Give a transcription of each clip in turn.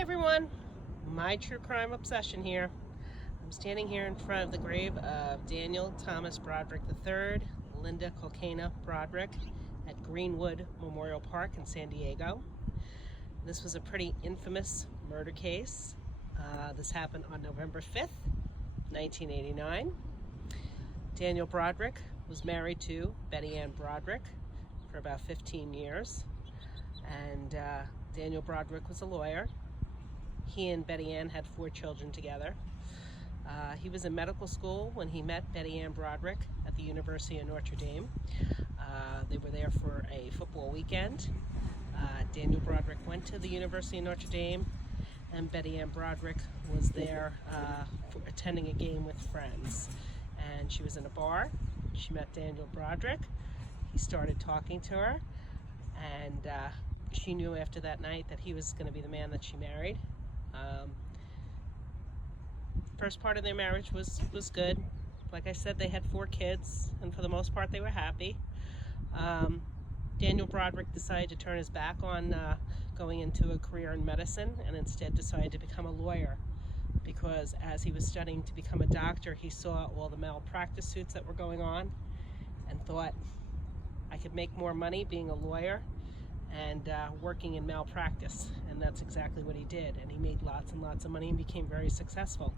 Everyone, my true crime obsession here. I'm standing here in front of the grave of Daniel Thomas Broderick III, Linda Kolkena Broderick at Greenwood Memorial Park in San Diego. This was a pretty infamous murder case. This happened on November 5th, 1989. Daniel Broderick was married to Betty Ann Broderick for about 15 years. And Daniel Broderick was a lawyer. He and Betty Ann had 4 children together. He was in medical school when he met Betty Ann Broderick at the University of Notre Dame. They were there for a football weekend. Daniel Broderick went to the University of Notre Dame, and Betty Ann Broderick was there for attending a game with friends. And she was in a bar. She met Daniel Broderick. He started talking to her, and she knew after that night that he was going to be the man that she married. First part of their marriage was good. Like I said, they had 4 kids, and for the most part they were happy. Daniel Broderick decided to turn his back on going into a career in medicine, and instead decided to become a lawyer, because as he was studying to become a doctor, he saw all the malpractice suits that were going on and thought, I could make more money being a lawyer and working in malpractice. And that's exactly what he did, and he made lots and lots of money and became very successful,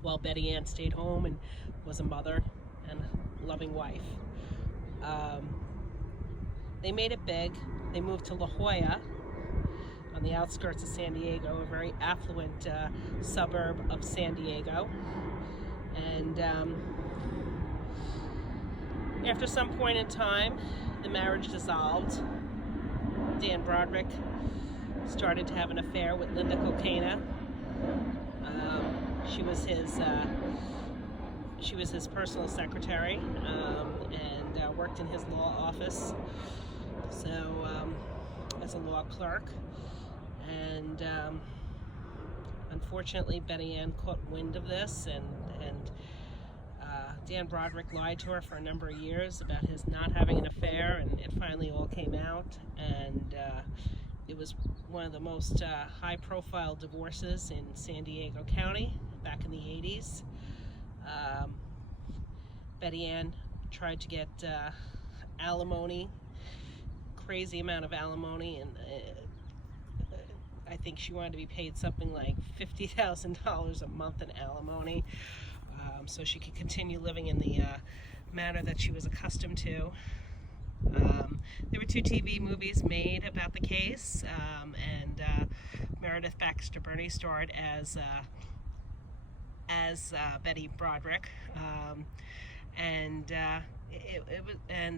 while Betty Ann stayed home and was a mother and loving wife. They made it big. They moved to La Jolla on the outskirts of San Diego, a very affluent suburb of San Diego. And after some point in time, the marriage dissolved. Dan Broderick started to have an affair with Linda Kolkena. She was his personal secretary, and worked in his law office, so as a law clerk. And unfortunately, Betty Ann caught wind of this, and Dan Broderick lied to her for a number of years about his not having an affair, and it finally all came out. And it was one of the most high-profile divorces in San Diego County back in the 80s. Betty Ann tried to get alimony, crazy amount of alimony, and I think she wanted to be paid something like $50,000 a month in alimony, so she could continue living in the manner that she was accustomed to. There were 2 TV movies made about the case, and Meredith Baxter Birney starred as Betty Broderick, and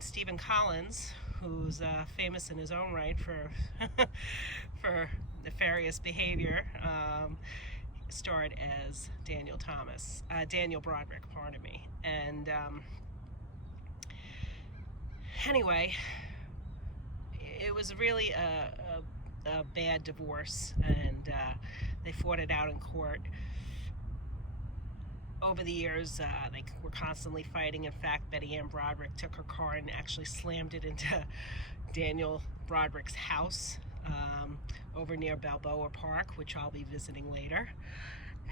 Stephen Collins, who's famous in his own right for for nefarious behavior, starred as Daniel Broderick, pardon me. And anyway, it was really a bad divorce, and they fought it out in court. Over the years, they were constantly fighting. In fact, Betty Ann Broderick took her car and actually slammed it into Daniel Broderick's house over near Balboa Park, which I'll be visiting later.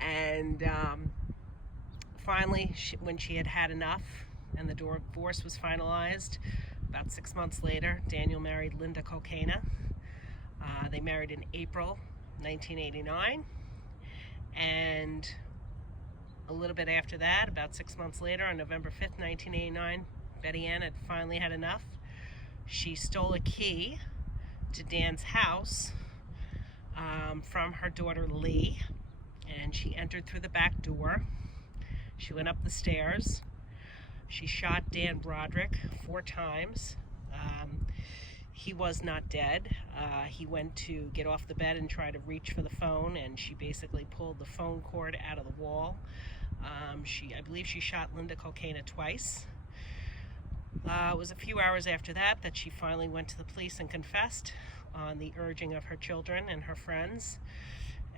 And finally, when she had enough and the divorce was finalized, about 6 months later, Daniel married Linda Kolkena. They married in April 1989, and a little bit after that, about 6 months later, on November 5th, 1989, Betty Ann had finally had enough. She stole a key to Dan's house from her daughter Lee, and she entered through the back door. She went up the stairs. She shot Dan Broderick 4 times. He was not dead. He went to get off the bed and try to reach for the phone, and she basically pulled the phone cord out of the wall. I believe she shot Linda Kolkena twice. It was a few hours after that she finally went to the police and confessed on the urging of her children and her friends,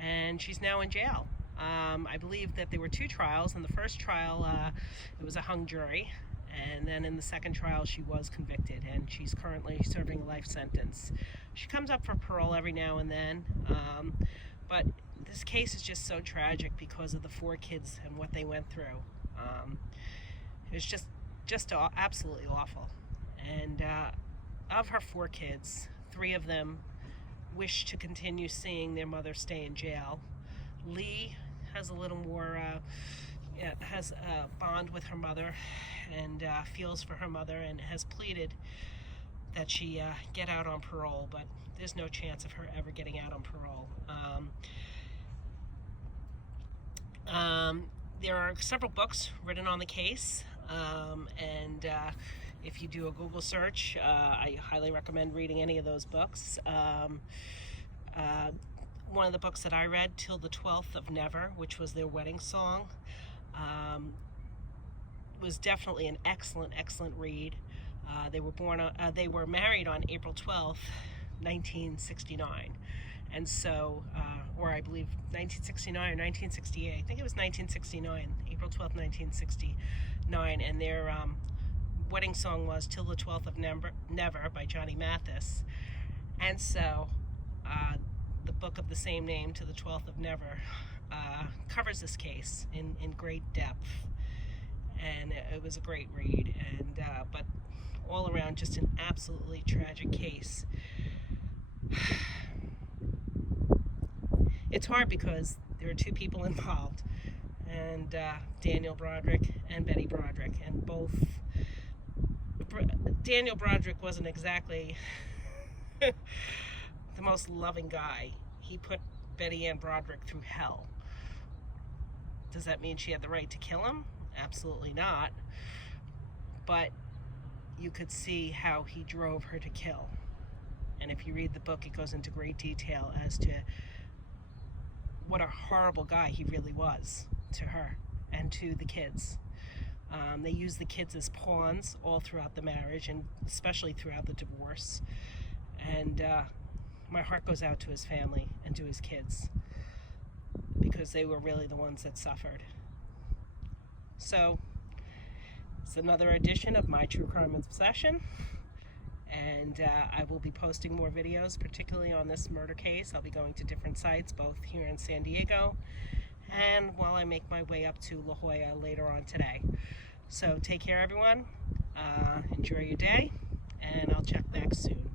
and she's now in jail. I believe that there were 2 trials. In the first trial, it was a hung jury, and then in the second trial she was convicted, and she's currently serving a life sentence. She comes up for parole every now and then, But this case is just so tragic because of the 4 kids and what they went through. It was just absolutely awful. And of her 4 kids, 3 of them wish to continue seeing their mother stay in jail. Lee has a little more, has a bond with her mother and feels for her mother and has pleaded that she get out on parole, but there's no chance of her ever getting out on parole. There are several books written on the case, and if you do a Google search, I highly recommend reading any of those books. One of the books that I read, Till the 12th of Never, which was their wedding song, was definitely an excellent read. They were married on April 12th, 1969. And so, or I believe 1969 or 1968, I think it was 1969, April 12th, 1969, and their wedding song was Till the 12th of Never by Johnny Mathis. And so, the book of the same name, To the 12th of Never, covers this case in great depth, and it was a great read, and but all around just an absolutely tragic case. It's hard because there are 2 people involved, and Daniel Broderick and Betty Broderick, and both. Daniel Broderick wasn't exactly the most loving guy. He put Betty Ann Broderick through hell. Does that mean she had the right to kill him? Absolutely not. But you could see how he drove her to kill. And if you read the book, it goes into great detail as to what a horrible guy he really was to her and to the kids. They used the kids as pawns all throughout the marriage, and especially throughout the divorce. And my heart goes out to his family and to his kids, because they were really the ones that suffered. So, it's another edition of My True Crime Obsession, and I will be posting more videos, particularly on this murder case. I'll be going to different sites, both here in San Diego and while I make my way up to La Jolla later on today. So take care, everyone. Enjoy your day, and I'll check back soon.